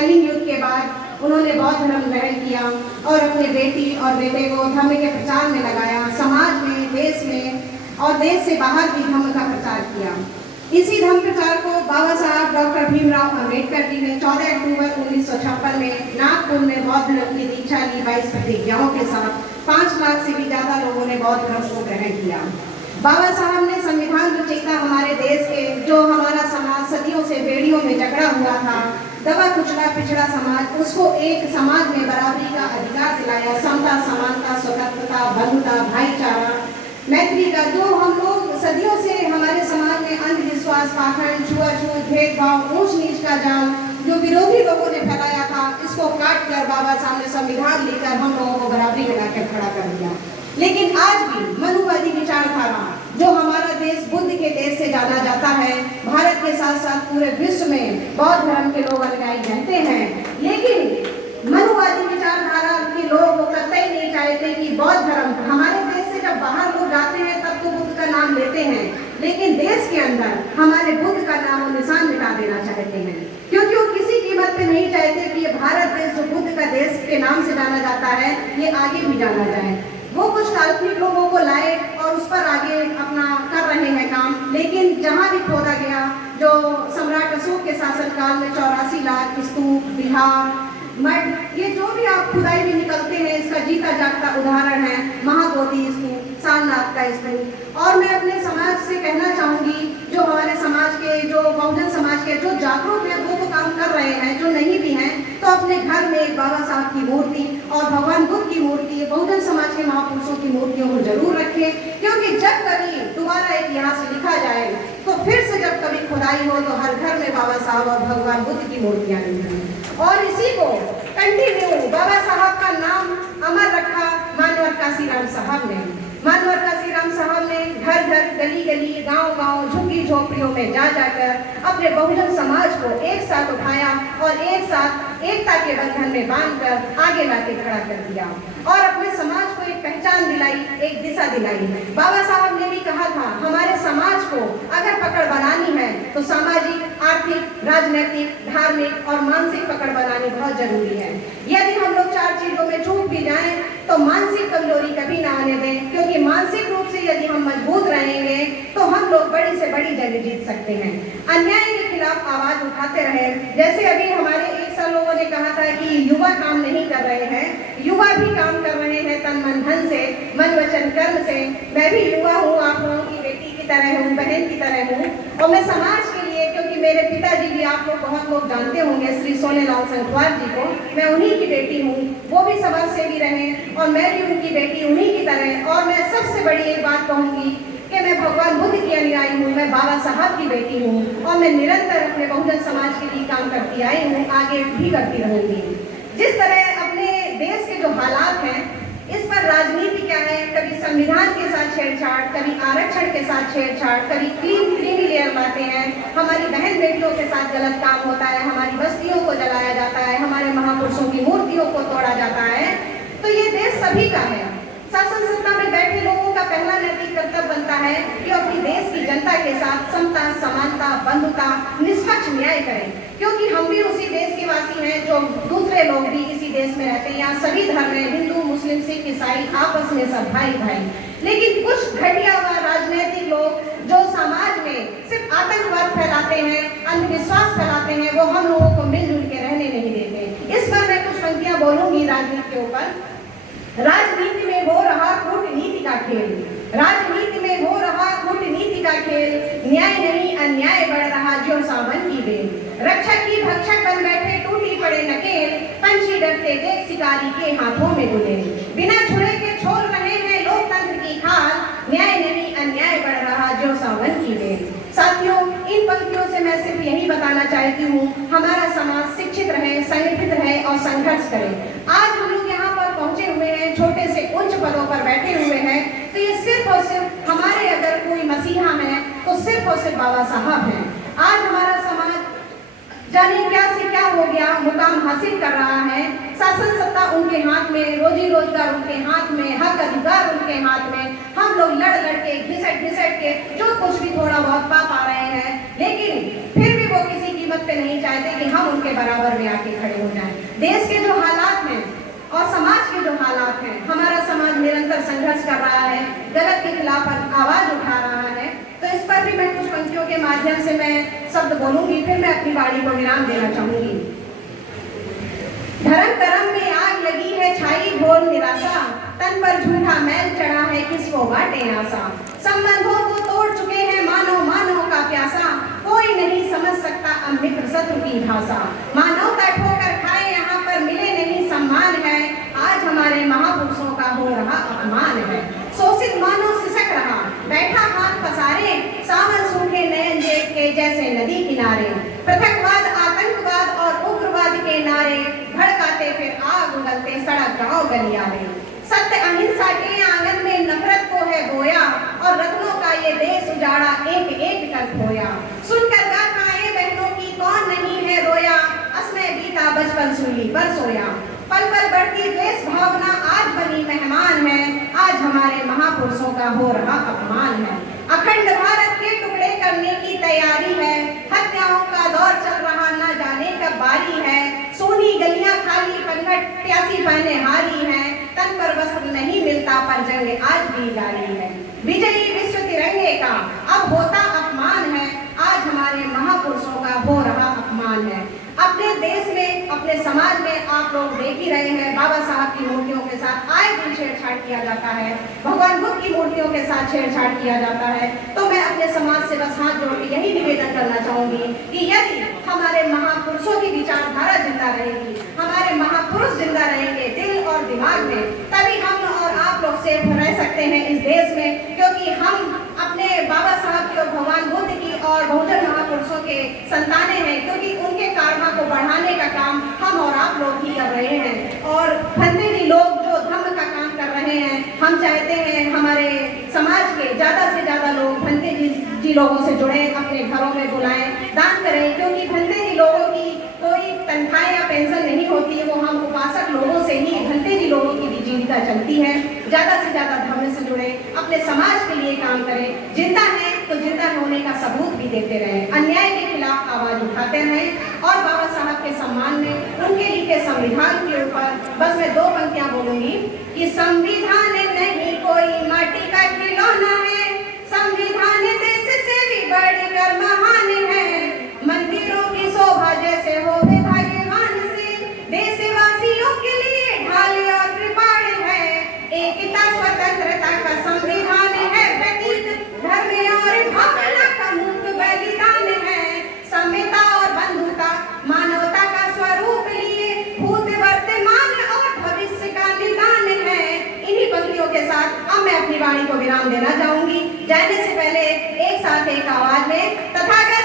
कलिंग युद्ध के बाद उन्होंने बौद्ध धर्म ग्रहण किया और अपने बेटी और बेटे को धर्म के प्रचार में लगाया। समाज में, देश में और देश से बाहर भी धर्म का प्रचार किया। इसी धर्म प्रचार को बाबा साहब डॉक्टर भीमराव अम्बेडकर जी ने 14 अक्टूबर 1956 में नागपुर में बौद्ध धर्म की दीक्षा ली। 22 प्रतिज्ञाओं के साथ 5 लाख से भी ज्यादा लोगों ने बौद्ध धर्म को ग्रहण किया। बाबा साहब ने संविधान रचयिता हमारे देश के, जो हमारा समाज सदियों से बेड़ियों में जकड़ा हुआ था, दबा कुचला पिछड़ा समाज, उसको एक समाज में बराबरी का अधिकार दिलाया। समता, समानता, स्वतंत्रता, बंधुता, भाईचारा, मैत्री का, जो हम लोग सदियों से हमारे समाज में अंधविश्वास, पाखंड, छुआछूत, भेदभाव, ऊंच नीच का जाल जो विरोधी लोगों ने फैलाया था, इसको काट कर बाबा साहब ने संविधान लेकर हम लोगों को बराबरी बनाकर खड़ा कर दिया। लेकिन आज भी मनुवादी विचारधारा, जो हमारा देश बुद्ध के देश से जाना जाता है, भारत के साथ साथ पूरे विश्व में बौद्ध धर्म के लोग अनुयायी रहते हैं, लेकिन मनुवादी विचारधारा के लोग वो कतई नहीं चाहते कि बौद्ध धर्म, हमारे देश से जब बाहर लोग जाते हैं तब तो बुद्ध का नाम लेते हैं, लेकिन देश के अंदर हमारे बुद्ध का नाम और निशान मिटा देना चाहते हैं, क्योंकि वो किसी कीमत पे नहीं चाहते कि ये भारत देश जो बुद्ध का देश के नाम से जाना जाता है, ये आगे भी जाना जाए। वो कुछ काल्पनिक लोगों को लाए और उस पर आगे अपना कर रहे हैं काम, लेकिन जहाँ भी खोदा गया, जो सम्राट अशोक के शासनकाल में 84 लाख स्तूप, विहार, मठ, ये जो भी आप खुदाई भी निकलते हैं, इसका जीता जागता उदाहरण है महाबोधि स्तूप, सारनाथ का स्तूप। और मैं अपने समाज से कहना चाहूंगी, जो हमारे समाज के, जो बहुजन समाज के जो जागरूक हैं वो तो काम कर रहे हैं, जो नहीं भी हैं तो अपने घर में एक बाबा साहब की मूर्ति और भगवान बुद्ध की मूर्ति, बहुजन समाज के महापुरुषों की मूर्तियों को जरूर रखें, क्योंकि जब कभी दोबारा इतिहास लिखा जाए तो फिर से जब कभी खुदाई हो तो हर घर में बाबा साहब और भगवान बुद्ध की मूर्तियां मिलेंगी। और इसी को कंटिन्यू बाबा साहब का नाम अमर रखा मानवर काशीराम साहब ने। मानवर काशीराम साहब ने घर घर, गली गली, गांव गांव, झुग्गी झोपड़ियों में जा जाकर अपने बहुजन समाज को एक साथ उठाया और एक साथ एकता के बंधन में बांधकर आगे लाके खड़ा कर दिया और अपने समाज को एक पहचान दिलाई, एक दिशा दिलाई। बाबा साहब ने भी कहा था, हमारे समाज को अगर पकड़ बनानी है तो सामाजिक, आर्थिक, राजनीतिक, धार्मिक और मानसिक पकड़ बनानी बहुत जरूरी है। यदि हम लोग 4 चीजों में चूक भी जाएं तो मानसिक कमजोरी कभी ना आने दें, क्योंकि मानसिक रूप से यदि हम मजबूत रहेंगे तो हम लोग बड़ी से बड़ी जंग जीत सकते हैं। अन्याय के खिलाफ आवाज उठाते रहे। जैसे अभी हमारे 1 साल लोगों ने कहा था कि युवा काम नहीं कर रहे हैं, युवा भी काम कर रहे हैं तन मन धन से, मन वचन कर्म से। मैं भी युवा हूँ, आप लोगों की बेटी की तरह हूँ, बहन की तरह हूँ, और मैं समाज के लिए, क्योंकि मेरे पिताजी भी आप लोग बहुत लोग जानते होंगे श्री सोनेलाल संखवार जी को, मैं उन्हीं की बेटी हूँ, वो भी समाज सेवी रहे और मैं भी उनकी बेटी उन्हीं की तरह। और मैं सबसे बड़ी एक बात कहूँगी कि मैं भगवान बुद्ध की अनुयायी हूँ, मैं बाबा साहब की बेटी हूँ और मैं निरंतर अपने बहुजन समाज के लिए काम करती आई हूँ, आगे भी करती रहूंगी। जिस तरह अपने देश के जो हालात हैं, इस पर राजनीति क्या है, कभी संविधान के साथ छेड़छाड़, कभी आरक्षण के साथ छेड़छाड़, कभी क्रीमी लेयर लाते हैं, हमारी बहन बेटियों के साथ गलत काम होता है, हमारी बस्तियों को जलाया जाता है, हमारे महापुरुषों की मूर्तियों को तोड़ा जाता है। तो ये देश सभी का है। शासन सत्ता में बैठे लोगों का पहला नैतिक कर्तव्य बनता है कि अपनी देश की जनता के साथ समता, समानता, बंधुता, निष्पक्ष न्याय करें, क्योंकि हम भी उसी देश के वासी हैं, जो दूसरे लोग भी इसी देश में रहते हैं। यहाँ सभी धर्म है, हिंदू, मुस्लिम, सिख, ईसाई, आपस में सब भाई भाई। लेकिन कुछ घटिया व राजनीतिक लोग जो समाज में सिर्फ आतंकवाद फैलाते हैं, अंधविश्वास फैलाते हैं, वो हम लोगों को मिलजुल के रहने नहीं देते। इस पर मैं कुछ पंक्तियां बोलूंगी राजनीति के ऊपर। राजनीति में हो रहा कूटनीति का खेल, राजनीति में हो रहा कूटनीति का खेल, न्याय नहीं अन्याय बढ़ रहा जो सावन की बेल। रक्षक की भक्षक बन बैठे टूटी पड़े नकेल, पंछी डरते देख शिकारी के हाथों में गुलेल। बिना छुड़े के छोड़ रहे हैं लोकतंत्र की खाल, न्याय नहीं अन्याय बढ़ रहा जो सावन की बेल। साथियों, इन पंक्तियों से मैं सिर्फ यही बताना चाहती हूँ, हमारा समाज शिक्षित रहे, संगठित रहे और संघर्ष करे। आज हम लोग यहाँ पर पहुंचे हुए हैं, छोटे से उच्च पदों पर बैठे हुए हैं, तो ये सिर्फ और सिर्फ हमारे अगर कोई मसीहा है तो सिर्फ और सिर्फ बाबा साहब हैं। आज हमारा समाज जाने क्या से क्या हो गया, मुकाम हासिल कर रहा है, शासन सत्ता उनके हाथ में, रोजी रोजगार उनके हाथ में, हक अधिकार उनके हाथ में। हम लोग लड़ लड़ के, घिसट घिसट के जो कुछ भी थोड़ा बहुत पा रहे हैं, लेकिन फिर भी वो किसी की कीमत पे नहीं चाहते कि हम उनके बराबर में आके खड़े हो जाएं। देश के जो हालात हैं और समाज के जो हालात हैं, हमारा समाज निरंतर संघर्ष कर रहा है, गलत के खिलाफ आवाज उठा रहा है, तो इस पर भी मैं कुछ पंक्तियों के माध्यम से मैं शब्द बोलूंगी, फिर मैं अपनी वाणी को विराम देना चाहूंगी। धर्म कर्म में आग लगी है, छाई घोर निराशा, तन पर झूठा मैल चढ़ा है, किसको बाटे आशा। संबंधों को तोड़ चुके हैं मानव मानव का प्यासा, कोई नहीं समझ सकता अब मित्र शत्रु की भाषा। मानवता ठोकर खाए यहाँ पर मिले नहीं सम्मान है, आज हमारे महापुरुषों का हो रहा अपमान है। शोषित मानव सिसक रहा, बैठा हाथ पसारे, सावन सूखे नयन जेठ के जैसे नदी किनारे। पृथकवाद आतंकवाद और उग्रवाद के नारे भड़काते फिर आग उगलते सड़क गांव गलियारे। सत्य अहिंसा के आंगन में नफरत को है बोया, और रत्नों का ये देश उजाड़ा एक एक कर खोया। सुनकर गाथाएं बहनों की कौन नहीं है रोया, असमय बीता बचपन सूली पर सोया। पल पल बढ़ती द्वेष भावना आज बनी मेहमान है, आज हमारे महापुरुषों का हो रहा अपमान है। अखंड भारत के टुकड़े करने की तैयारी है, हत्याओं का दौर चल रहा न जाने कब बारी है। सोनी गलियां खाली पनघट प्यासी बहने हारी हैं, तन पर वस्त्र नहीं मिलता पर जंग आज भी जारी है। विजयी विश्व तिरंगे का अब होता अपमान है, आज हमारे महापुरुषों का हो रहा अपमान है। अपने देश में अपने समाज में आप लोग देख ही रहे हैं, बाबा साहब की मूर्तियों के साथ आए दिन छेड़छाड़ किया जाता है, भगवान बुद्ध की मूर्तियों के साथ छेड़छाड़ किया जाता है। तो मैं अपने समाज से बस हाथ जोड़ के यही निवेदन करना चाहूंगी कि यदि हमारे महापुरुषों की विचारधारा जिंदा रहेगी, हमारे महापुरुष जिंदा रहेंगे दिल और दिमाग में, तभी हम और आप लोग सेफ रह सकते हैं इस देश में। क्योंकि हम अपने बाबा साहब की और भगवान बुद्ध की और बहुजन महापुरुषों के संतानें हैं, क्योंकि उनके कर्मा को बढ़ाने का काम हम और आप लोग ही कर रहे हैं। और फंदेरी लोग जो धम्म का काम कर रहे हैं, हम चाहते हैं हमारे समाज के ज्यादा से ज्यादा लोग भंतेजी जी लोगों से जुड़े, अपने घरों में बुलाएं, दान करें, क्योंकि भंतेजी लोगों की कोई तनख्वाह या पेंशन नहीं होती है, वो हम उपासक लोगों से ही भंतेजी लोगों की भी जीविका चलती है। ज्यादा से ज्यादा धर्म से जुड़े, अपने समाज के लिए काम करें, जिंदा है तो जिंदा होने का सबूत भी देते रहें, अन्याय के खिलाफ आवाज उठाते रहें। और बाबा साहब के सम्मान में उनके लिखे संविधान के ऊपर बस मैं 2 पंक्तियां बोलूंगी कि संविधान नहीं कोई माटी का खिलौना है, संविधान देश से भी बढ़कर महान है। मंदिरों की शोभा जैसे हो भाग्यवान से, देशवासियों के लिए ढाल और कृपाण है। एकता स्वतंत्रता का संविधान है प्रतीक, धर्म और भावना का मुक्त बलिदान है। समता और बंधुता मानवता का स्वरूप लिए, भूत वर्तमान और भविष्य का निदान है। इन्हीं पंक्तियों के साथ अब मैं अपनी वाणी को विराम देना चाहूंगी। जाने से पहले एक साथ एक आवाज में तथागत